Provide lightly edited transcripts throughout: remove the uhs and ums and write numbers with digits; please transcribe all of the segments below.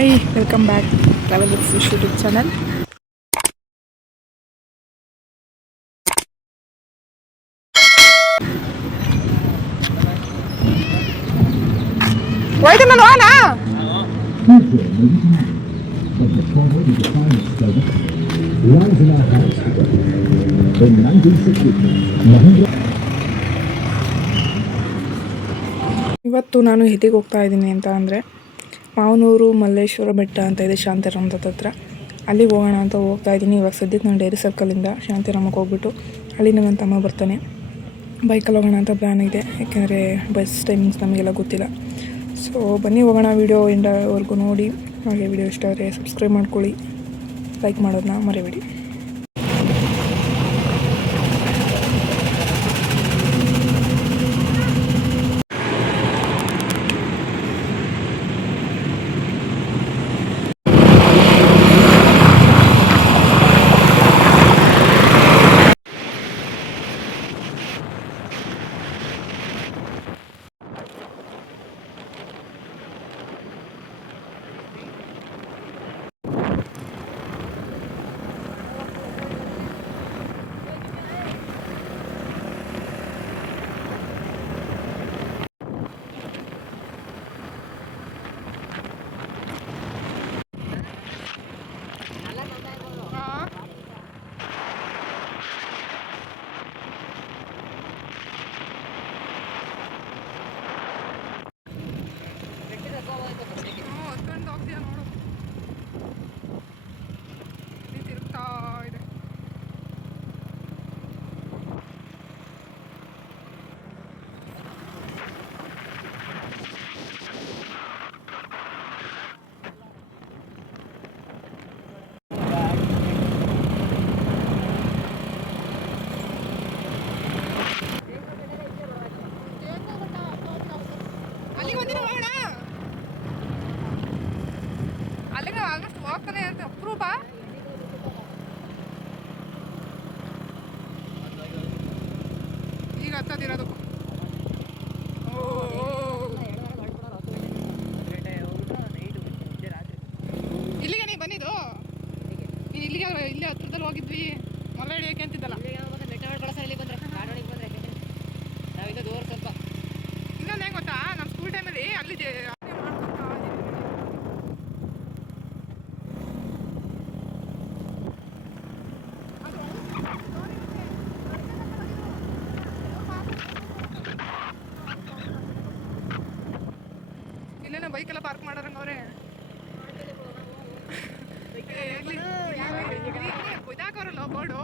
Hi, welcome back travel with fish YouTube channel. ಇವತ್ತು ನಾನು ಎಲ್ಲಿಗೆ ಹೋಗ್ತಾ ಇದ್ದೀನಿ ಅಂತ ಅಂದರೆ ಮಾವನೂರು ಮಲ್ಲೇಶ್ವರ ಬೆಟ್ಟ ಅಂತ ಇದೆ ಶಾಂತಿರಾಮದ ಹತ್ರ. ಅಲ್ಲಿಗೆ ಹೋಗೋಣ ಅಂತ ಹೋಗ್ತಾ ಇದ್ದೀನಿ. ಇವಾಗ ಸದ್ಯಕ್ಕೆ ನಾನು ಡೈರಿ ಸರ್ಕಲಿಂದ ಶಾಂತಿರಾಮಕ್ಕೆ ಹೋಗ್ಬಿಟ್ಟು ಅಲ್ಲಿ ನನ್ನ ತಮ್ಮ ಬರ್ತಾನೆ. ಬೈಕಲ್ಲಿ ಹೋಗೋಣ ಅಂತ ಪ್ಲ್ಯಾನ್ ಇದೆ, ಯಾಕೆಂದರೆ ಬಸ್ ಟೈಮಿಂಗ್ಸ್ ನಮಗೆಲ್ಲ ಗೊತ್ತಿಲ್ಲ. ಸೊ ಬನ್ನಿ ಹೋಗೋಣ. ವೀಡಿಯೋ ಎಂಡವರೆಗೂ ನೋಡಿ. ಹಾಗೆ ವೀಡಿಯೋ ಇಷ್ಟ ಆದರೆ ಸಬ್ಸ್ಕ್ರೈಬ್ ಮಾಡ್ಕೊಳ್ಳಿ, ಲೈಕ್ ಮಾಡೋದನ್ನ ಮರಿಬೇಡಿ. ಅಲ್ಲಿಗೆ ಆಗಸ್ಟ್ ಹೋಗ್ತಾನೆ ಅಂತ ಅಪ್ರೂಪ. ಈಗ ಹತ್ತದಿರೋದು ಇಲ್ಲಿಗೆ ನೀ ಬಂದಿದ್ದು. ನೀನು ಇಲ್ಲಿಗೆ ಇಲ್ಲೇ ಹತ್ರದಲ್ಲಿ ಹೋಗಿದ್ವಿ. ಮೊಲ್ಲ ಹಿಡಿಯೋಕೆ ಅಂತಿದ್ದಲ್ಲ. ಇನ್ನೊಂದು ಹೆಂಗೆ ಗೊತ್ತಾ, ನಮ್ಮ ಸ್ಕೂಲ್ ಟೈಮಲ್ಲಿ ಅಲ್ಲಿ ಇಲ್ಲೇನ ಬೈಕೆಲ್ಲ ಪಾರ್ಕ್ ಮಾಡೋರಂಗ ಅವ್ರೆ. ಇದಾಕವ್ರಲ್ಲ ಬೋರ್ಡು.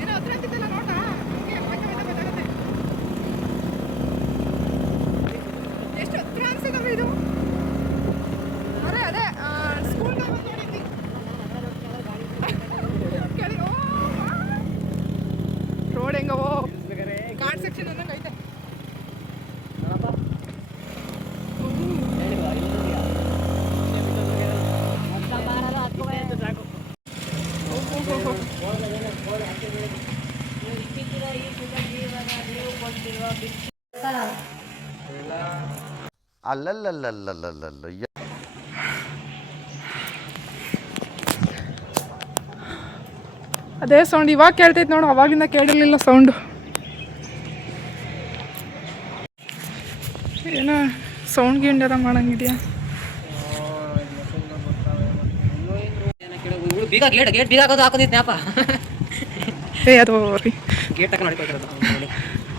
ಏನೋ ಹತ್ರ ಅಂತಿದ್ದಲ್ಲ ನೋಡ್ತಾ. ಎಷ್ಟು ಹತ್ರ ಅನ್ಸಿದವ ಇದು. ಅದೇ ಸ್ಕೂಲ್ ಟೈಮಲ್ಲಿ ನೋಡಿದ್ವಿ. ರೋಡ್ ಹೆಂಗವೋ ಘಾಟ್ ಸೆಕ್ಷನ್ ಅನ್ನಂಗೆ ಐತೆ. ಅಲ್ಲಲ್ಲಲ್ಲಲ್ಲಲ್ಲಲ್ಲ ಅದೇ ಸೌಂಡ್ ಇವಾಗ ಕೇಳ್ತೈತೆ ನೋಡು, ಅವಾಗಿಂದ ಕೇಳಿರಲಿಲ್ಲ ಸೌಂಡು. ಏನೋ ಸೌಂಡ್ ಗಿಂಡದ ಮಾಡಂಗಿದೆಯಾ. ಏ ಅದು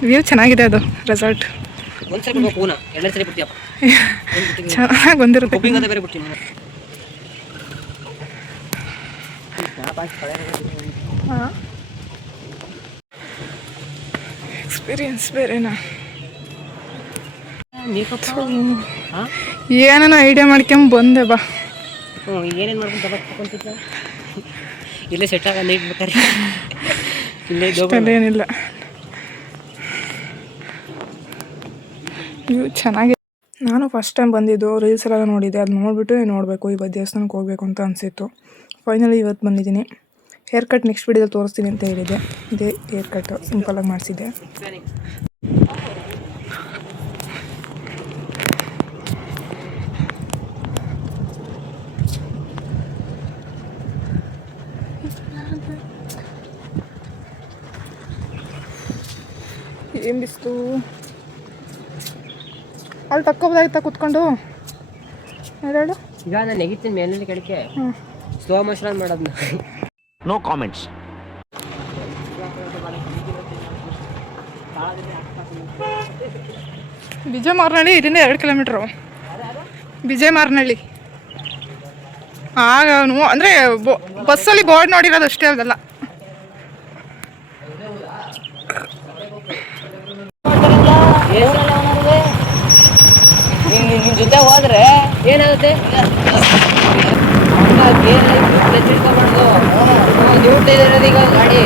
ವ್ಯೂ ಚೆನ್ನಾಗಿದೆ, ಅದು ರೆಸಾರ್ಟ್ ಚೆನ್ನಾಗಿ ಬಂದಿರುತ್ತೆ. ಎಕ್ಸ್ಪೀರಿಯನ್ಸ್ ಬೇರೆನಾ. ಏನೇನೋ ಐಡಿಯಾ ಮಾಡ್ಕೊಂಡ್ ಬಂದೆ ಬಾ. ಏನೇನು ಮಾಡ್ಕೊಂಡು ಇಲ್ಲೇ ಸೆಟ್ ಆಗ ನೀಟ್ ಬೇಕಾರೆ ಏನಿಲ್ಲ. ವ್ಯೂ ಚೆನ್ನಾಗಿದೆ. ನಾನು ಫಸ್ಟ್ ಟೈಮ್ ಬಂದಿದ್ದು, ರೀಲ್ಸ್ ಎಲ್ಲ ನೋಡಿದ್ದೆ. ಅದು ನೋಡಿಬಿಟ್ಟು ನೋಡಬೇಕು, ಈ ದೇವಸ್ಥಾನಕ್ಕೆ ಹೋಗ್ಬೇಕು ಅಂತ ಅನಿಸಿತ್ತು. ಫೈನಲಿ ಇವತ್ತು ಬಂದಿದ್ದೀನಿ. ಹೇರ್ ಕಟ್ ನೆಕ್ಸ್ಟ್ ವಿಡಿಯೋದಲ್ಲಿ ತೋರಿಸ್ತೀನಿ ಅಂತ ಹೇಳಿದೆ. ಇದೇ ಹೇರ್ ಕಟ್ ಸಿಂಪಲಾಗಿ ಮಾಡಿಸಿದ್ದೆ. ಏನು ಬಿಸ್ತು ಅಲ್ಲಿ ತಕ್ಕೋಬೋದಾಯ್ತಾ ಕೂತ್ಕೊಂಡು ಹೇಳು. ಈಗ ನಾನು ನೆಗಿತೀನಿ ಮೇಲಿನ ಕಡೆಗೆ ಸ್ಲೋ ಮೋಷನ್ ಮಾಡೋದನ್ನ. No comments. ವಿಜಯ ಮಾರ್ನಹಳ್ಳಿ ಇಲ್ಲಿಂದ 2 ಕಿಲೋಮೀಟ್ರು. ವಿಜಯ ಮಾರ್ನಹಳ್ಳಿ ಆಗ ಅಂದರೆ ಬಸ್ಸಲ್ಲಿ ಬೋರ್ಡ್ ನೋಡಿರೋದು ಅಷ್ಟೇ, ಅದಲ್ಲ. ನಿನ್ನ ಜೊತೆ ಹೋದ್ರೆ ಏನಾಗುತ್ತೆ? ಈಗ ಗಾಡಿ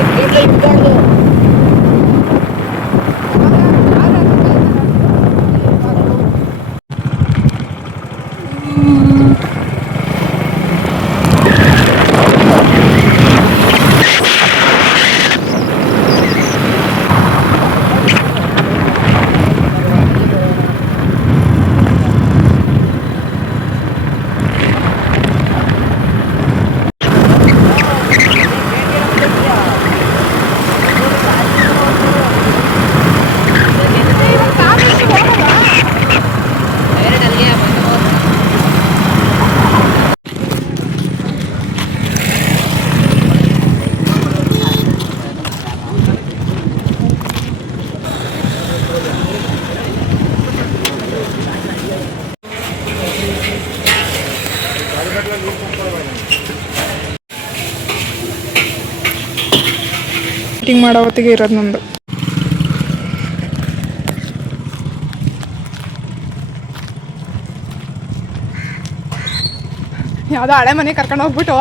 ಮೀಟಿಂಗ್ ಮಾಡೋ ಹೊತ್ತಿಗೆ ಇರೋದು ನಂದು. ಯಾವುದೋ ಹಳೆ ಮನೆ ಕರ್ಕೊಂಡು ಹೋಗ್ಬಿಟ್ಟು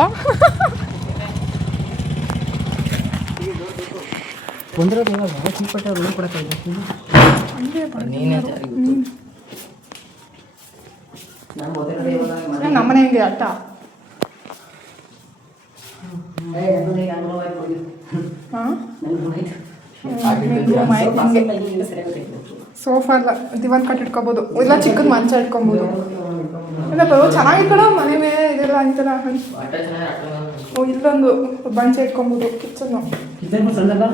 ನಮ್ಮನೆ ಹೆಂಗೆ ಅಟ್ಟ ಸೋಫಾ ಎಲ್ಲ ದಿವಾನ್ ಕಟ್ ಇಟ್ಕೊಬೋದು, ಇಲ್ಲ ಚಿಕ್ಕದ ಮಂಚ ಇಟ್ಕೊಬೋದು. ಇಲ್ಲ ಚೆನ್ನಾಗಿತ್ತು ಕಣ ಮನೆ ಮೇಲೆ ಇದೆಲ್ಲ ಅಂತಲ್ಲ. ಇಲ್ಲೊಂದು ಮಂಚ ಇಟ್ಕೊಬೋದು. ಕಿಚನ್ನು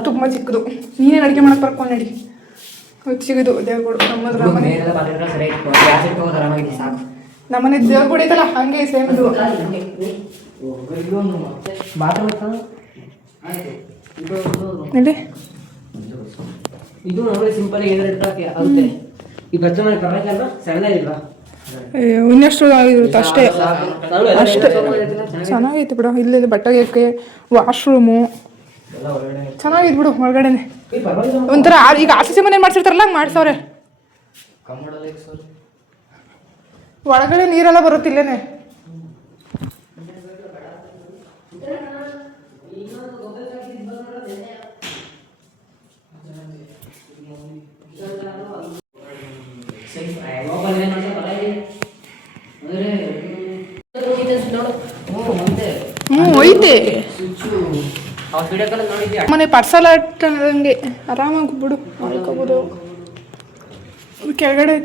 ತುಂಬ ಚಿಕ್ಕದು. ನೀನೇನು ಅಡುಗೆ ಮಾಡಕ್ಕೆ ಬರ್ಕೊಂಡು ನಡಿ. ಚಿಕ್ಕದು ದೇವ್ರುಗಳು. ನಮ್ಮನೆ ದೇವ್ರುಗಳು ಐತಲ್ಲ ಹಂಗೆ ಸೇಮ್ ಇದು. ನೋಡಿ ಇದು ನೋಡಿ ಸಿಂಪಲ್ ಆಗುತ್ತೆ. ಈ ಬಚ್ಚ ಮನೆ ಪರವಾಗಿಲ್ಲ, ಸಣ್ಣದಿಲ್ವಾ? ಇನ್ನಷ್ಟು ಇರುತ್ತೆ ಅಷ್ಟೇ. ಅಷ್ಟೇ ಚೆನ್ನಾಗೈತೆ ಬಿಡು. ಇಲ್ಲಿ ಬಟ್ಟೆಗೆ ವಾಶ್ರೂಮು ಚೆನ್ನಾಗಿತ್ತು ಬಿಡು. ಹೊರಗಡೆನೆ ಒಂಥರ ಈಗ ಆರ್ಸಿಸಿ ಮನೆ ಮಾಡ್ಸಿರ್ತಾರಲ್ಲ ಹಂಗೆ ಮಾಡ್ಸವ್ರೆ. ಒಳಗಡೆ ನೀರೆಲ್ಲ ಬರುತ್ತಿಲ್ಲೇನೆ. ಐತೆ ಮನೆ ಪಾರ್ಸಲ್ ಹಂಗೆ ಆರಾಮಾಗಿ ಬಿಡು ಮಾಡ್ಕೋಬೋದು. ಕೆಳಗಡೆ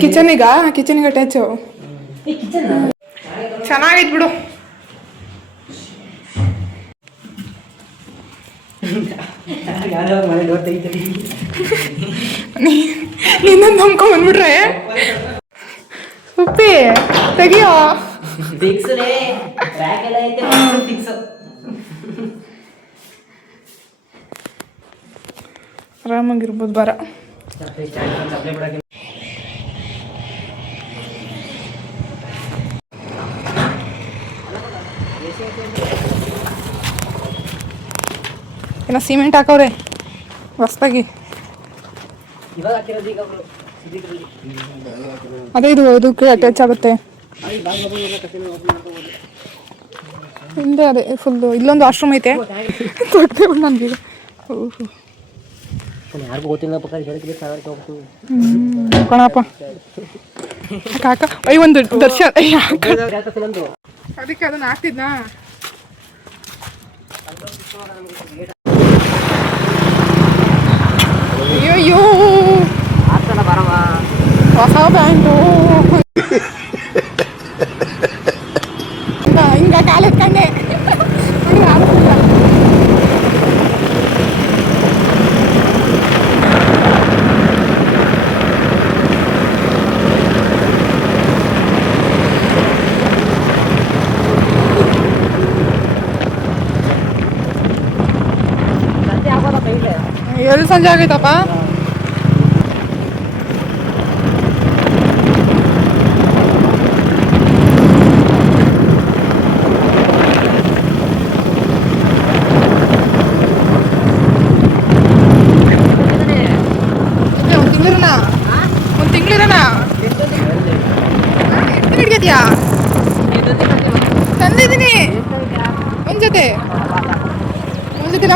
ಕಿಚನಿಗೆ ಅಟ್ಯಾಚು ಚೆನ್ನಾಗೈತೆ ಬಿಡು. ಇನ್ನೊಂದು ನಂಬ್ಕೊಂಡ್ಬಂದ್ಬಿಟ್ರೆ ಉಪ್ಪಿ ತೆಗಿಯೋ. ಆರಾಮಾಗಿರ್ಬೋದು ಬರ. ಏನೋ ಸಿಮೆಂಟ್ ಹಾಕವ್ರೆ ಹೊಸ್ದಾಗಿ. ಅದೇ ಇದು ಇದಕ್ಕೆ ಅಟ್ಯಾಚ್ ಆಗುತ್ತೆ ಹಿಂದೆ. ಅದೇ ಫುಲ್ಲು ಇಲ್ಲೊಂದು ವಾಶ್ರೂಮ್ ಐತೆ. ನನಗೆ ಕಣಪ್ಪ ಕಾಕ ಒಂದು ದರ್ಶನ ಅದಕ್ಕೆ ಅದನ್ನ ಹಾಕ್ತಿದ್ನಾ. ಅಯ್ಯೋ ಆಗ್ತಲ್ಲ ಬರವ ಹೊಸ ಪ್ಯಾಂಟು ಹಿಂಗ ಕಾಲೆತ್ಕಂಡೆ ಸಂಜೆ ಆಗೋದ ಕೈಲೆ ಎಲ್ಲಿ ಸಂಜೆ ಆಗೈತಪ್ಪ. ಒಂದು ತಿಂಗಳಿರನ ಎಷ್ಟು ಹಿಡ್ಕೈತಿಯಾ? ತಂದಿದ್ದೀನಿ ಒಂದು ಜೊತೆ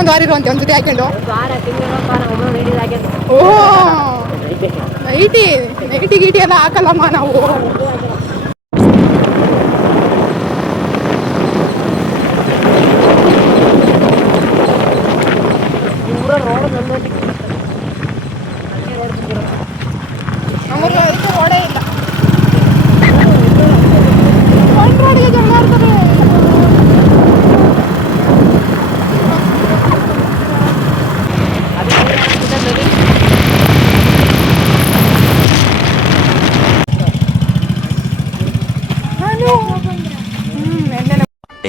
ಒಂದು ವಾರ ಇರುವಂತೆ ಒಂದು ಜೊತೆ ಹಾಕೊಂಡು. ಓಹೋ ನೈಟಿ ಗೀಟಿ ಎಲ್ಲ ಹಾಕಲ್ಲಮ್ಮ ನಾವು. ನಮಗೆ ಇದಕ್ಕೆ ರೋಡೇ ಇಲ್ಲ. ರೋಡಿಗೆ ಜಗಳ ಆಡ್ತಾರೆ.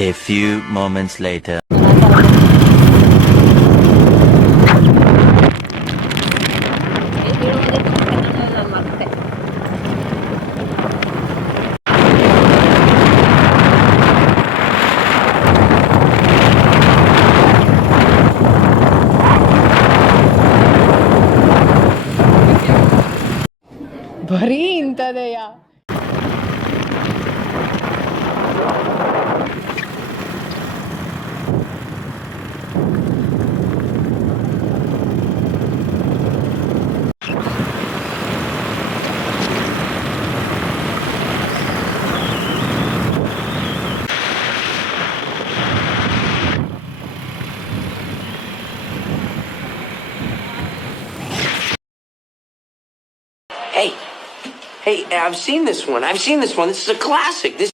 A few moments later. ಬರೀ ಇಂಥದೆಯ. Hey, I've seen this one. This is a classic. This.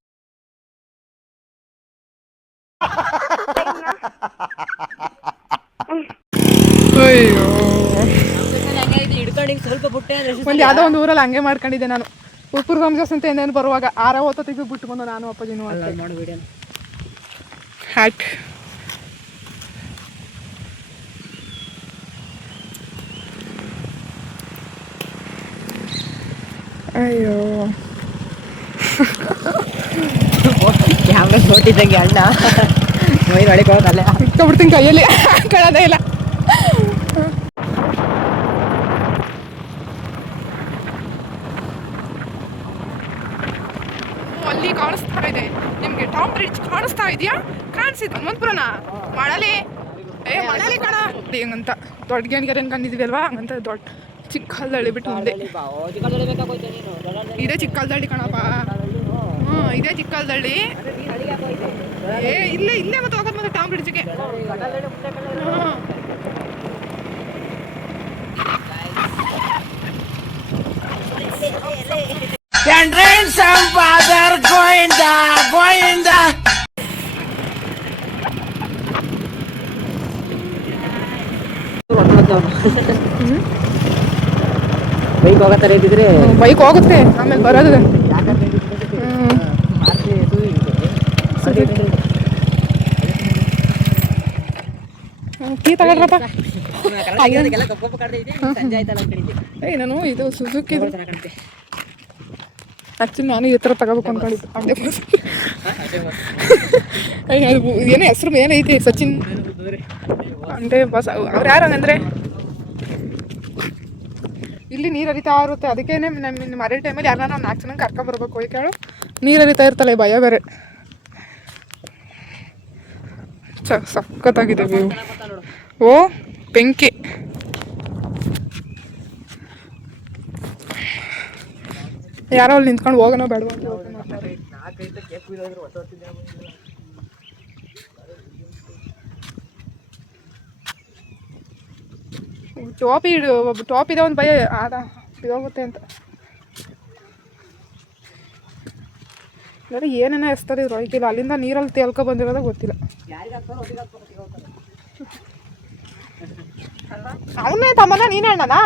ಅಯ್ಯೋ ಸ್ವಲ್ಪ ಬುಟ್ಟೆ ಒಂದು ಯಾವುದೋ ಒಂದು ಊರಲ್ಲಿ ಹಂಗೆ ಮಾಡ್ಕೊಂಡಿದ್ದೆ ನಾನು. ಉಪ್ಪುರ್ ಗಂಜಸ್ ಅಂತ ಏನೇನು ಬರುವಾಗ ಆರ ಹೊತ್ತಿಗೆ ಬಿಟ್ಟು ಬಂದು ನಾನು ಅಪ್ಪಾಜಿನೂ ಹ್ಯಾಟ್. ಅಯ್ಯೋ ಕ್ಯಾಮ್ರಾ ನೋಟಿದ್ದಂಗೆ ಅಣ್ಣ ಮೈನ್ ಒಳಗೆ ಹೋಗಲ್ಲ ಇಟ್ಕೊಬಿಡ್ತೀನಿ ಕೈಯಲ್ಲಿ ಕಳೋದೇ ಇಲ್ಲ. ಅಲ್ಲಿ ಕಾಣಿಸ್ತಾ ಇದೆ ನಿಮ್ಗೆ ಟಾಮ್ ಬ್ರಿಡ್ಜ್ ಕಾಣಿಸ್ತಾ ಇದೆಯಾ? ಕಾಣಿಸಿದ್ದು ಹನುಮಂತಪುರನ ಮಾಡಲಿ ಮಾಡಲಿ ಕಣ ಹೆಂಗಂತ ದೊಡ್ಡ ಗೇಣಿಗೆರೆ ಅನ್ಕೊಂಡಿದ್ವಿ ಅಲ್ವಾ ಹಂಗಂತ ದೊಡ್ಡ ಚಿಕ್ಕಲ್ದಳ್ಳಿ ಬಿಟ್ಟು ಮುಂದೆ ಇದೇ ಚಿಕ್ಕಲ್ದಳ್ಳಿ ಕಣಪ್ಪ. ಇದೇ ಚಿಕ್ಕಲ್ದಳ್ಳಿ. ಇಲ್ಲೇ ಮತ್ತೆ ಹೋಗೋದು ಮತ್ತೆ ಟಾಮ್ ಬ್ರಿಡ್ಜ್ಗೆ. ಬೈಕ್ ಹೋಗತ್ತಾರೆ ಇದ್ದಿದ್ರೆ ಬೈಕ್ ಹೋಗುತ್ತೆ ಆಮೇಲೆ ಬರೋದು. ಟೀ ತಗೊಳ್ರಪ್ಪ. ನಾನು ಇದು ಸುಜುಕಿ ಆ್ಯಕ್ಚುಲಿ ನಾನು ಈ ಥರ ತಗೋಬೇಕು ಅಂದ್ಕೊಂಡಿದ್ದು. ಏನೋ ಹೆಸರು ಏನೈತಿ ಸಚಿನ್ ಅಂದರೆ ಬಸ್ ಅವ್ರು ಯಾರು ಹಂಗಂದ್ರೆ ಇಲ್ಲಿ ನೀರು ಹರಿತಾ ಇರುತ್ತೆ. ಅದಕ್ಕೇ ನಮ್ಮ ಮರಿ ಟೈಮಲ್ಲಿ ಯಾರನ್ನ ನಾವು 4 ಜನ ಕರ್ಕೊಂಬರ್ಬೇಕು. ಹೋಗಿ ಕೇಳು ನೀರು ಹರಿತಾ ಇರ್ತಲ್ಲ ಭಯ ಬೇರೆ. ಸಖತ್ತಾಗಿದೆ ವ್ಯೂ. ಓ ಬೆಂಕಿ. ಯಾರೋ ಅಲ್ಲಿ ನಿಂತ್ಕೊಂಡು ಹೋಗೋಣ ಬೇಡ ಅಂತ ಟಾಪ್ ಇದೆ ಒಂದು ಭಯ ಆದ ಬಿದೋಗುತ್ತೆ ಅಂತ. ನೋಡಿ ಏನೇನೋ ಎಸ್ತದಿದ್ರು ಐಕಿಲ್ಲ, ಅಲ್ಲಿಂದ ನೀರಲ್ಲಿ ತೇಲ್ಕೊ ಬಂದಿರೋದ ಗೊತ್ತಿಲ್ಲ. ಅವನೇ ತಮ್ಮನ ನೀನೇ ಅಣ್ಣನಾ?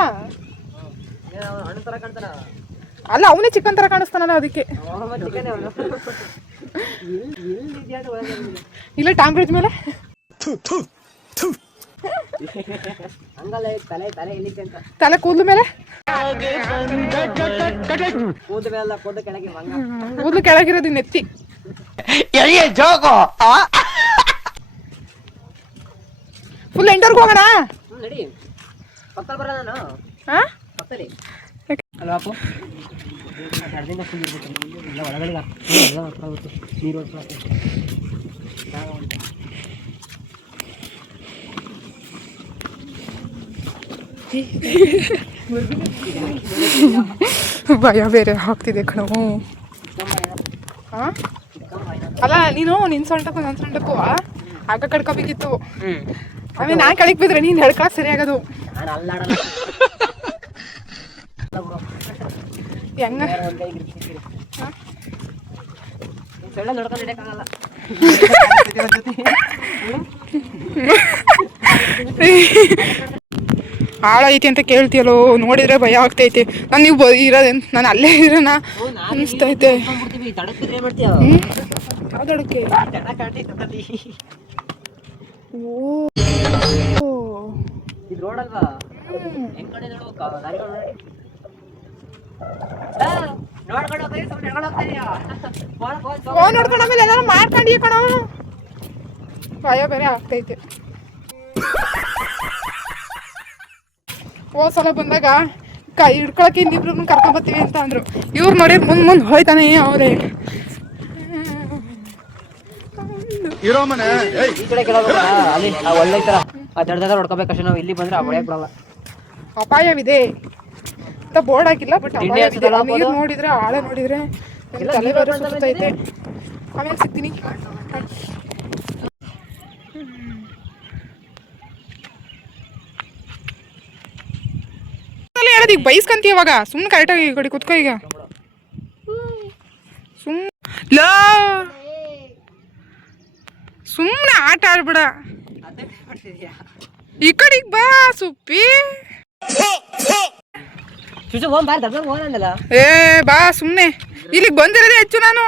ಅಲ್ಲ ಅವನೇ ಚಿಕನ್ ತರ ಕಾಣಿಸ್ತಾನಲ್ಲ ಅದಕ್ಕೆ. ಇಲ್ಲ ಟಾಂಗ್ ಬ್ರಿಡ್ಜ್ ಮೇಲೆ ತಲೆ ಕೂದಲು ಮೇಲೆ ಕೂದಲು ಕೆಳಗಿರೋದು ನೆತ್ತಿ. ಫುಲ್ ಎಂಟರ್ಗೆ ಹೋಗೋಣ. ಭಯ ಬೇರೆ ಆಗ್ತಿದೆ ಕಣೋ. ಅಲ್ಲ ನೀನು ನಿನ್ ಸೊಂಟಕ್ಕೂ ನನ್ನ ಸೊಂಟಕ್ಕೂ ಆಗ ಕಡ್ಕೋಬೇಕಿತ್ತು. ಆಮೇಲೆ ನಾನ್ ಕಳಿಕ್ ಬಿದ್ರೆ ನೀನ್ ಹೇಳ್ಕೊಳಕ್ ಸರಿ ಆಗೋದು. ಹೆಂಗ ಆಳ ಐತಿ ಅಂತ ಕೇಳ್ತೀಯಲ್ಲೋ, ನೋಡಿದ್ರೆ ಭಯ ಆಗ್ತೈತೆ. ನಾನು ನೀವು ಇರೋದೇ ನಾನು ಅಲ್ಲೇ ಇರೋಣ ಅನಿಸ್ತೈತೆ. ಯಾವ್ದಕ್ಕೆ ಫೋನ್ ನೋಡ್ಕೊಂಡು ಆಮೇಲೆ ಏನಾರು ಮಾಡ್ಕೊಂಡಿ ಕಣ. ಭಯ ಬೇರೆ ಆಗ್ತೈತೆ. ಹೋದ ಸಲ ಬಂದಾಗ ಹಿಡ್ಕೊಳಕ್ಕೆ ಇನ್ನಿಬ್ರು ಕರ್ಕೊಂಬತ್ತೀವಿ ಅಂತ ಅಂದ್ರು. ಇವ್ರು ನೋಡಿ ಮುಂದೆ ಹೋಯ್ತಾನೆ ಅವರೇ. ಅಪಾಯವಿದೆ ಅಂತ ಬೋರ್ಡ್ ಹಾಕಿಲ್ಲ, ಬಟ್ ಅಪಾಯವಿದೆ. ನೀರು ನೋಡಿದ್ರೆ ಆಳ ನೋಡಿದ್ರೆ ತಲೆ ಬೇರೆ ಸುತ್ತೈತೆ. ಆಮೇಲೆ ಸಿಗ್ತೀನಿ. ಹೇಳೋದು ಈಗ ಬೈಸ್ಕಂತೀವಿ ಇವಾಗ. ಸುಮ್ಮನೆ ಕರೆಕ್ಟಾಗಿ ಈ ಕಡೆ ಕುತ್ಕೋ. ಈಗ ಸುಮ್ಮನೆ ಆಟ ಆಡ್ಬೇಡ. ಈ ಕಡೆಗೆ ಬಾ ಸುಪ್ಪಿ. ಏ ಬಾ ಸುಮ್ಮನೆ. ಇಲ್ಲಿಗೆ ಬಂದಿರೋದೇ ಹೆಚ್ಚು ನಾನು.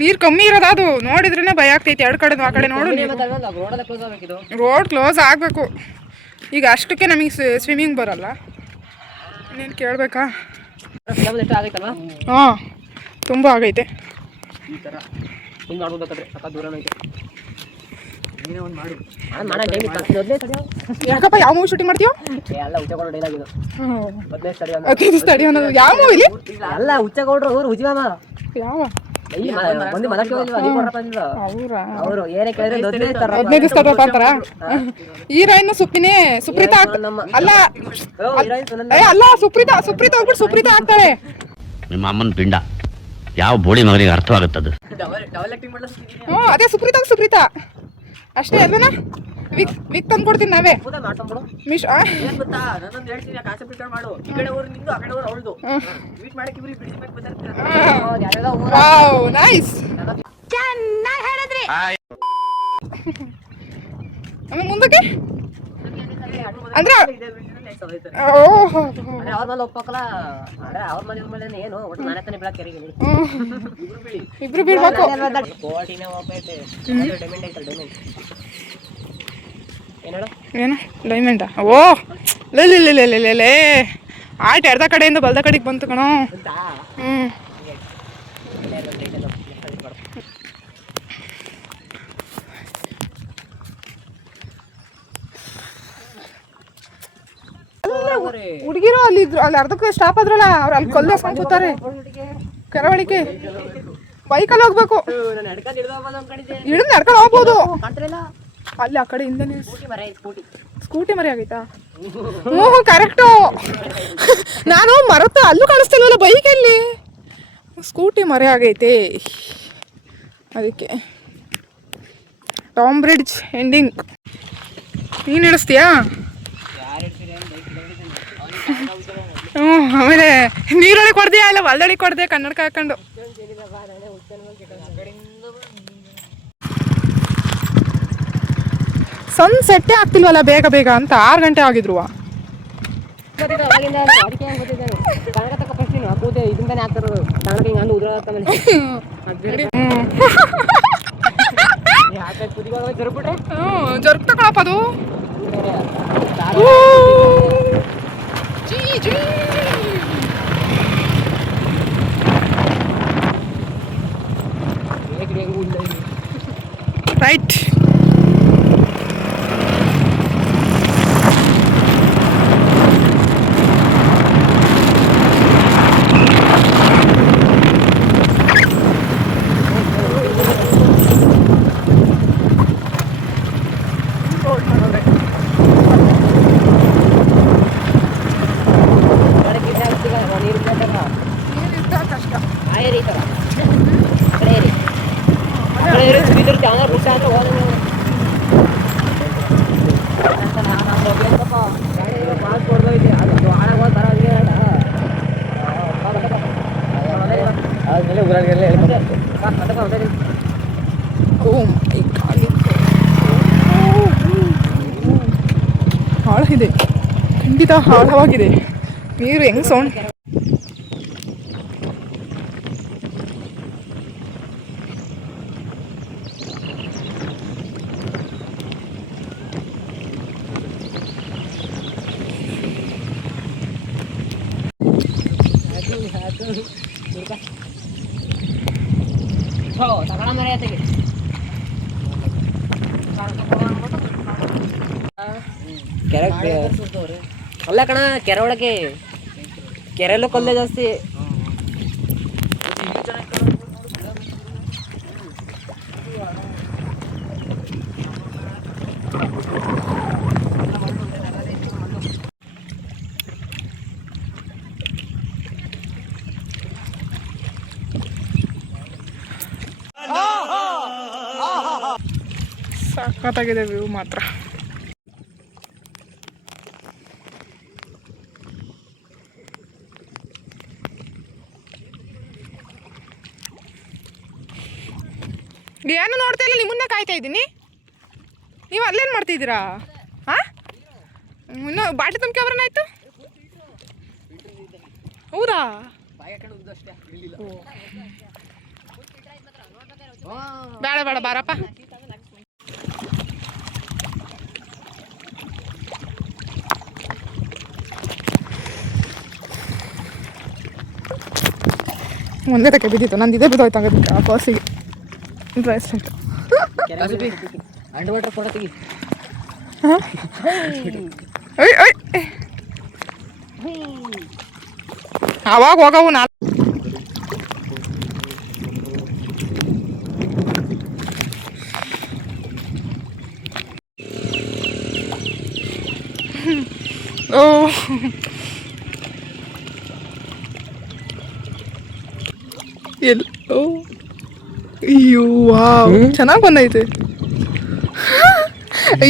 ನೀರ್ ಕಮ್ಮಿ ಇರೋದು ಅದು ನೋಡಿದ್ರೇನೆ ಭಯ ಆಗ್ತೈತಿ. ಎರಡು ಕಡೆ ಆ ಕಡೆ ನೋಡು. ರೋಡ್ ಕ್ಲೋಸ್ ಆಗ್ಬೇಕು ಈಗ. ಅಷ್ಟಕ್ಕೆ ನಮಗೆ ಸ್ವಿಮ್ಮಿಂಗ್ ಬರಲ್ಲ. ನೀನು ಕೇಳ್ಬೇಕಾ? ಹಾಂ ತುಂಬ ಆಗೈತೆ. ಯಾಕಪ್ಪ ಯಾವ ಮೂವಿ ಶೂಟಿಂಗ್ ಮಾಡ್ತೀವಿ? ಯಾವ ಮೂವಿಲಿ? ಯಾವ 15 ಸ್ಟಾರ್ಟ್ ಅಂತಾರ. ಹೀರೋಯಿನ್ ಸುಪ್ಪಿನೇ ಸುಪ್ರೀತಾ ಅಲ್ಲ ಅಲ್ಲ ಸುಪ್ರೀತಾ ಹೋಗ್ಬಿಟ್ಟು ಸುಪ್ರೀತಾ ಆಗ್ತಾರೆ. ನಿಮ್ಮ ಅಮ್ಮನ ಪಿಂಡ ಯಾವ ಬೋಳಿ ಮಗನಿಗೆ ಅರ್ಥವಾಗುತ್ತದು. ಹ್ಞೂ ಅದೇ ಸುಪ್ರೀತಾ ಅಷ್ಟೇ. ಅಲ್ಲನ ವಿಕ್ ತಂದು ಕೊಡ್ತೀನಿ ನಾವೇ. ಮಿಶ್ ನೈಸ್. ಆಮೇಲೆ ಮುಂದಕ್ಕೆ ಅಂದ್ರೆ ಇಬ್ರು ಬೀಳ್ಬೇಕು. ಏನು ಡೈಮಂಡ? ಓ ಲೇ ಆಟ ಎಡ್ದ ಕಡೆಯಿಂದ ಬಲ್ದ ಕಡೆಗೆ ಬಂತು ಕಣೋ. ಹುಡುಗಿರು ಅಲ್ಲಿ ಇದ್ರು. ಅಲ್ಲಿ ಅರ್ಧಕ್ಕೆ ಸ್ಟಾಪ್ ಆದ್ರಲ್ಲ ಅವ್ರು. ಅಲ್ಲಿ ಕಲ್ಲು ಹಾಕೊಂಡು ಕೂತಾರೆ ಕರಾವಳಿಗೆ. ಬೈಕಲ್ಲಿ ಹೋಗ್ಬೇಕು. ಹಿಡಿದು ನಡ್ಕೊಂಡು ಹೋಗ್ಬೋದು. ಅಲ್ಲಿ ಆ ಕಡೆ ಹಿಂದೆ ಸ್ಕೂಟಿ ಸ್ಕೂಟಿ ಮರಿ ಆಗೈತಾ? ಹ್ಞೂ ಕರೆಕ್ಟು. ನಾನು ಮರತ್ತು ಅಲ್ಲೂ ಕಾಣಿಸ್ತಿಲ್ವಲ್ಲ ಬೈಕಲ್ಲಿ. ಸ್ಕೂಟಿ ಮರೆ ಆಗೈತೆ ಅದಕ್ಕೆ. Tom bridge ending. ನೀನು ಇಳಿಸ್ತೀಯಾ? ಹ್ಞೂ ಆಮೇಲೆ ನೀರೊಳಗೆ ಕೊಡ್ದೆಯಾ ಇಲ್ಲ ಹೊಲ್ದೊಳಗೆ ಕೊಡ್ದೆ ಕನ್ನಡಕ ಹಾಕೊಂಡು? ಸನ್ಸೆಟ್ಟೇ ಆಗ್ತಿಲ್ವಲ್ಲ ಬೇಗ ಬೇಗ ಅಂತ 6 ಗಂಟೆ ಆಗಿದ್ರು. ಜರ್ಕ್ ತಗೊಳಪ್ಪ ಅದು. ರೈಟ್. ಆಳವಿದೆ, ಖಂಡಿತ ಆಳವಾಗಿದೆ ನೀರು. ಹೆಂಗ್ ಸೌಂಡ್ ಅಲ್ಲ ಕಣ, ಕೆರೆ ಒಳಗೆ ಕೆರೆಯಲ್ಲೂ ಕಲ್ಲೇ ಜಾಸ್ತಿ. ಸಖತ್ತಾಗಿದೆ ವ್ಯೂ ಮಾತ್ರ. ಏನು ನೋಡ್ತಾ ಇಲ್ಲ, ನಿಮ್ಮನ್ನ ಕಾಯ್ತಾ ಇದ್ದೀನಿ. ನೀವು ಅಲ್ಲೇನು ಮಾಡ್ತಿದ್ದೀರಾ? ಹಾಂ, ಇನ್ನೂ ಬಾಟಿ ತುಂಬಿಕೆ ಅವ್ರನ್ನಾಯ್ತು. ಹೌದಾ? ಬೇಡ ಬೇಡ ಬಾರಪ್ಪ. ಒಂದೇ ತಕ್ಕೆ ಬಿದ್ದಿತ್ತು, ನಂದು ಇದೇ ಬಿದ್ದೋಯ್ತು ಆಗೋದಕ್ಕೆ ಆ ಪರ್ಸಿಗೆ. ಬ್ರೇಸ್ಲೆಟ್ ಅಂಡರ್ ವಾಟರ್ ಫೋಟೋ ತೆಗಿ. ಅವಾಗ ಹೋಗವು ನಾ. ಓ ಎಲ್ಲೋ ಅಯ್ಯೋ ವಾವ್, ಚೆನ್ನಾಗಿ ಬಂದೈತೆ.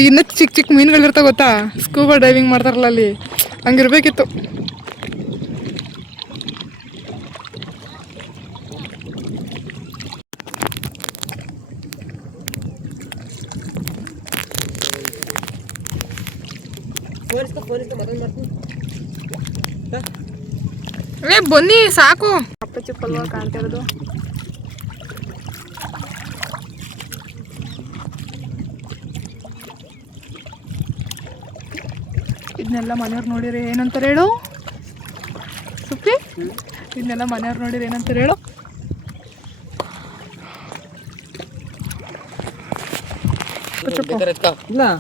ಇನ್ನು ಚಿಕ್ಕ ಚಿಕ್ಕ ಮೀನುಗಳಿರ್ತಾವ ಗೊತ್ತಾ, ಸ್ಕೂಬಾ ಡೈವಿಂಗ್ ಮಾಡ್ತಾರಲ್ಲ ಅಲ್ಲಿ, ಹಂಗಿರ್ಬೇಕಿತ್ತು. ಬನ್ನಿ ಸಾಕು. ಅಪ್ಪ ಚಿಪ್ಪಲ್ವಾ ಕಾಣ್ತಿರೋದು. ಇದನ್ನೆಲ್ಲ ಮನೆಯವ್ರು ನೋಡಿರಿ ಏನಂತಾರೆ ಹೇಳು ಸುಪ್ಪಿ? ಇದನ್ನೆಲ್ಲ ಮನೆಯವ್ರು ನೋಡಿರಿ ಏನಂತಾರೆ ಹೇಳು?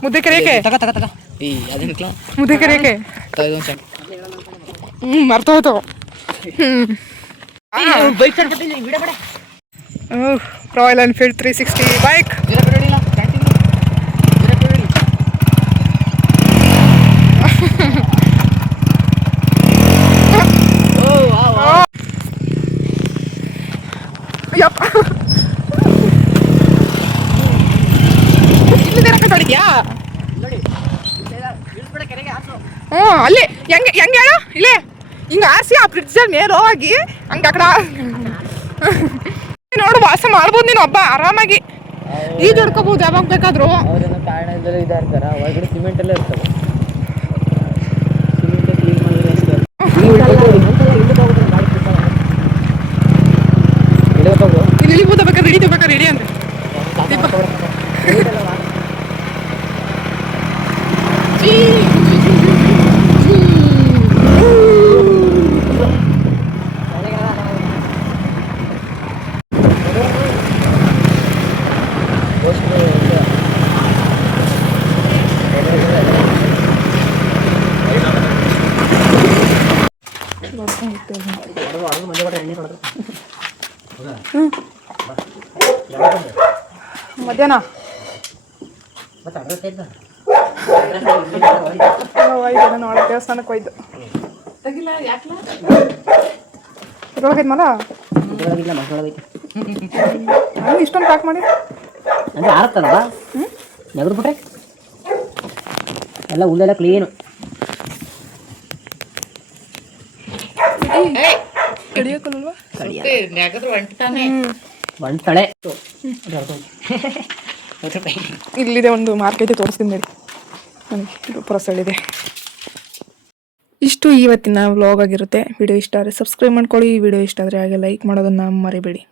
ಮುದ್ದೆ ಕರಿಯಕ್ಕೆ ಮುದ್ದೆ ಕರಿಯಕ್ಕೆ ಮರ್ತೋಯ್ತು. Royal Enfield 360 bike. ಯಪ್ಪ ಇಲ್ಲಿದ್ಯಾ ಹ್ಞೂ ಅಲ್ಲಿ ಹೆಂಗೆ ಹೆಂಗೆ ಹೇಳು ಇಲ್ಲೇ ಹಿಂಗೆ ಆರಿಸಿ ಆ ಫ್ರಿಡ್ಜಲ್ಲಿ ನೇರ ಹೋಗಿ ಹಂಗೆ ಅಕಡ ನೋಡು ವಾಸ ಮಾಡ್ಬೋದು ನೀನು ಹಬ್ಬ ಆರಾಮಾಗಿ ಈಗ ಹಿಡ್ಕೋಬೋದು ಯಾವಾಗ ಬೇಕಾದರೂ ಅವರೇನೋ ಕಾರಣದಲ್ಲಿ ಇದಾರ್ತಾರ ಒಳಗಡೆ ಸಿಮೆಂಟ್ ಎಲ್ಲ ಇರ್ತವೆ ಸಿಮೆಂಟ್ ಕ್ಲೀನ್ ಮಾಡಿದ್ರೆ ಇಲ್ಲಿ ಇಳಿಬೋದು ಬೇಕಾದ್ರೆ ರೆಡಿ ತಗೋಬೇಕಾರೆ ರೆಡಿ ಅಂತ ಮಧ್ಯಾಹ್ನ ಒಳಗೆ ದೇವಸ್ಥಾನಕ್ಕೆ ಹೋಯ್ತು ಇದ್ರೊಳಗೈತೆ ಮಲ ನಂಗೆ ಇಷ್ಟೊಂದು ಪ್ಯಾಕ್ ಮಾಡಿ ಅಂದರೆ ಆರತ್ತಲ್ವಾ ನೆಗರು ಬಿಟ್ರೆ ಎಲ್ಲ ಹುಲ್ಲೆಲ್ಲ ಕ್ಲೀನು ಕಡಿಯೋಕಲ್ವಾ ಒಂಟಳೆ ಇಲ್ಲಿದೆ ಒಂದು ಮಾರ್ಕೆಟ್ ತೋರಿಸ್ತೀನಿ ನೋಡಿ ನನಗೆ ಪ್ರೊಸೆಳಿದೆ. ಇಷ್ಟು ಇವತ್ತಿನ ವ್ಲಾಗ್ ಆಗಿರುತ್ತೆ. ವಿಡಿಯೋ ಇಷ್ಟ ಆದರೆ ಸಬ್ಸ್ಕ್ರೈಬ್ ಮಾಡ್ಕೊಳ್ಳಿ. ವಿಡಿಯೋ ಇಷ್ಟ ಆದರೆ ಹಾಗೆ ಲೈಕ್ ಮಾಡೋದನ್ನು ಮರಿಬೇಡಿ.